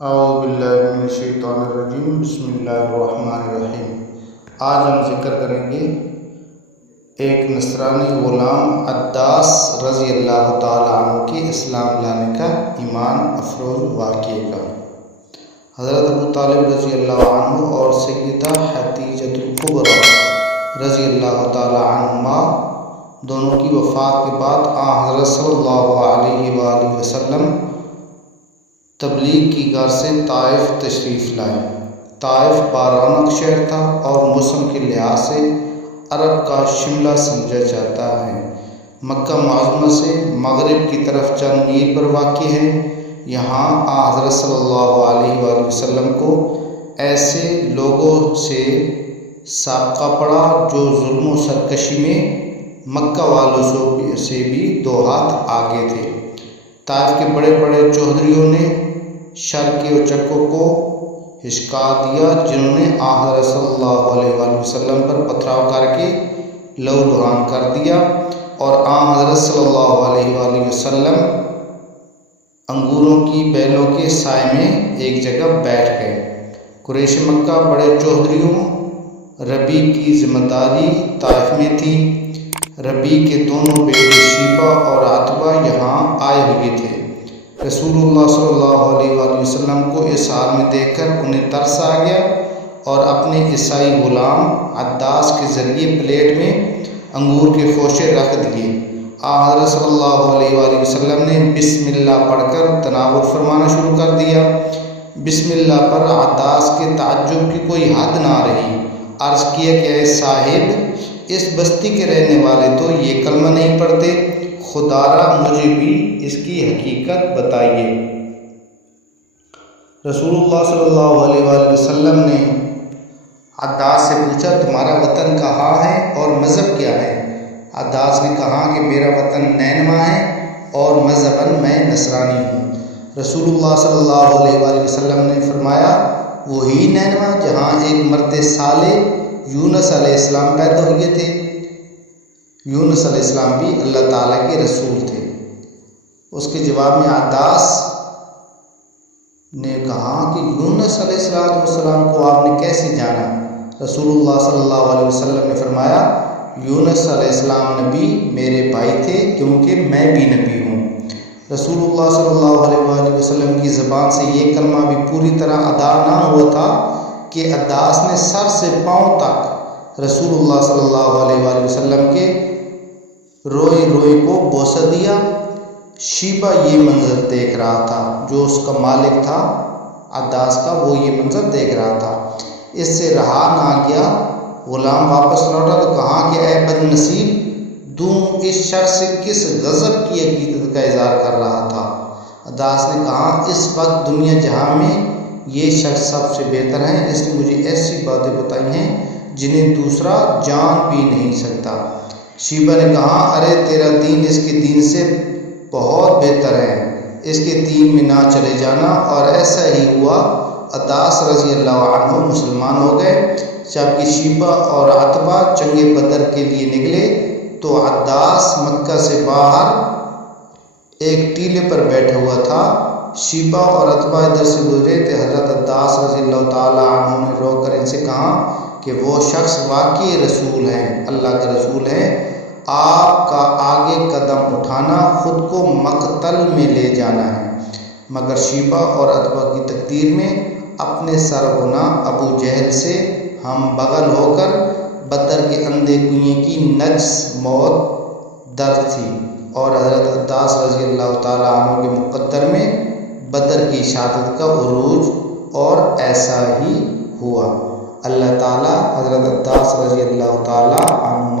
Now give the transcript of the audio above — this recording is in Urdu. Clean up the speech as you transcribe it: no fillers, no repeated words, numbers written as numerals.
اعوذ باللہ من الشیطان الرجیم، بسم اللہ الرحمن الرحیم۔ آج ہم ذکر کریں گے ایک نصرانی غلام عداس رضی اللہ تعالیٰ عنہ کے اسلام لانے کا ایمان افروز واقعے کا۔ حضرت ابو طالب رضی اللہ عنہ اور سیدہ خدیجہ الکبریٰ رضی اللہ تعالیٰ عنہما دونوں کی وفات کے بعد حضرت صلی اللہ علیہ وآلہ وسلم تبلیغ کی غرض سے طائف تشریف لائے۔ طائف بارونق شہر تھا اور موسم کے لحاظ سے عرب کا شملہ سمجھا جاتا ہے۔ مکہ معظمہ سے مغرب کی طرف چند میل پر واقع ہے۔ یہاں حضرت صلی اللہ علیہ وآلہ وسلم کو ایسے لوگوں سے سابقہ پڑا جو ظلم و سرکشی میں مکہ والوں سے بھی دو ہاتھ آگے تھے۔ طائف کے بڑے بڑے چودھریوں نے شر کے اچکوں کو ہچکا دیا، جنہوں نے حضرت صلی اللہ علیہ وآلہ وسلم پر پتھراؤ کر کے لہو لہان کر دیا، اور حضرت صلی اللہ علیہ وآلہ وسلم انگوروں کی بیلوں کے سائے میں ایک جگہ بیٹھ گئے۔ قریش مکہ بڑے چودھریوں ربیع کی ذمہ داری طائف میں تھی۔ ربیع کے دونوں بیٹے شیبہ اور عتبہ یہاں آئے ہوئے تھے۔ رسول اللہ صلی اللہ علیہ وآلہ وسلم کو اس حال میں دیکھ کر انہیں ترس آ گیا، اور اپنے عیسائی غلام عداس کے ذریعے پلیٹ میں انگور کے خوشے رکھ دیے۔ حضرت صلی اللہ علیہ وآلہ وسلم نے بسم اللہ پڑھ کر تناول فرمانا شروع کر دیا۔ بسم اللہ پر عداس کے تعجب کی کوئی حد نہ رہی۔ عرض کیا کہ اے صاحب، اس بستی کے رہنے والے تو یہ کلمہ نہیں پڑھتے، خدا را مجھے بھی اس کی حقیقت بتائیے۔ رسول اللہ صلی اللہ علیہ وآلہ وسلم نے عداس سے پوچھا، تمہارا وطن کہاں ہے اور مذہب کیا ہے؟ عداس نے کہا کہ میرا وطن نینوا ہے اور مذہباً میں نصرانی ہوں۔ رسول اللہ صلی اللہ علیہ وآلہ وسلم نے فرمایا، وہی نینوا جہاں ایک مرد صالح یونس علیہ السلام پیدا ہوئے تھے۔ یونس علیہ السلام بھی اللہ تعالیٰ کے رسول تھے۔ اس کے جواب میں عداس نے کہا کہ یونس علیہ السلام کو آپ نے کیسے جانا؟ رسول اللہ صلی اللہ علیہ وسلم نے فرمایا، یونس علیہ السلام نبی میرے بھائی تھے، کیونکہ میں بھی نبی ہوں۔ رسول اللہ صلی اللہ علیہ وآلہ وسلم کی زبان سے یہ کلمہ بھی پوری طرح ادا نہ ہوا تھا کہ عداس نے سر سے پاؤں تک رسول اللہ صلی اللہ علیہ وآلہ وسلم کے روئے روئے کو بوسہ دیا۔ شیبہ یہ منظر دیکھ رہا تھا، جو اس کا مالک تھا عداس کا، وہ یہ منظر دیکھ رہا تھا۔ اس سے رہا نہ گیا، غلام واپس لوٹا تو کہا کہ اے بد نصیب، تو اس شخص سے کس غضب کی عقیدت کا اظہار کر رہا تھا؟ عداس نے کہا، اس وقت دنیا جہاں میں یہ شخص سب سے بہتر ہیں، اس نے مجھے ایسی باتیں بتائی ہیں جنہیں دوسرا جان بھی نہیں سکتا۔ شیبہ نے کہا، ارے تیرا دین اس کے دین سے بہت بہتر ہے، اس کے دین میں نہ چلے جانا۔ اور ایسا ہی ہوا، عداس رضی اللہ عنہ مسلمان ہو گئے۔ جبکہ شیبہ اور عتبہ جنگ بدر کے لیے نکلے تو عداس مکہ سے باہر ایک ٹیلے پر بیٹھا ہوا تھا۔ شیبہ اور عتبہ ادھر سے گزرے تو حضرت عداس رضی اللہ تعالیٰ عنہ نے روک کر ان سے کہا کہ وہ شخص واقعی رسول ہیں، اللہ کا رسول ہے، آپ کا آگے قدم اٹھانا خود کو مقتل میں لے جانا ہے۔ مگر شیبہ اور عتبہ کی تقدیر میں اپنے سرغنہ ابو جہل سے ہم بغل ہو کر بدر کے اندھے کنویں کی نجس موت درد تھی، اور حضرت عداس رضی اللہ تعالیٰ عنہ کے مقدر میں بدر کی شہادت کا عروج، اور ایسا ہی ہوا۔ اللہ تعالیٰ حضرت عداس رضی اللہ تعالیٰ عنہ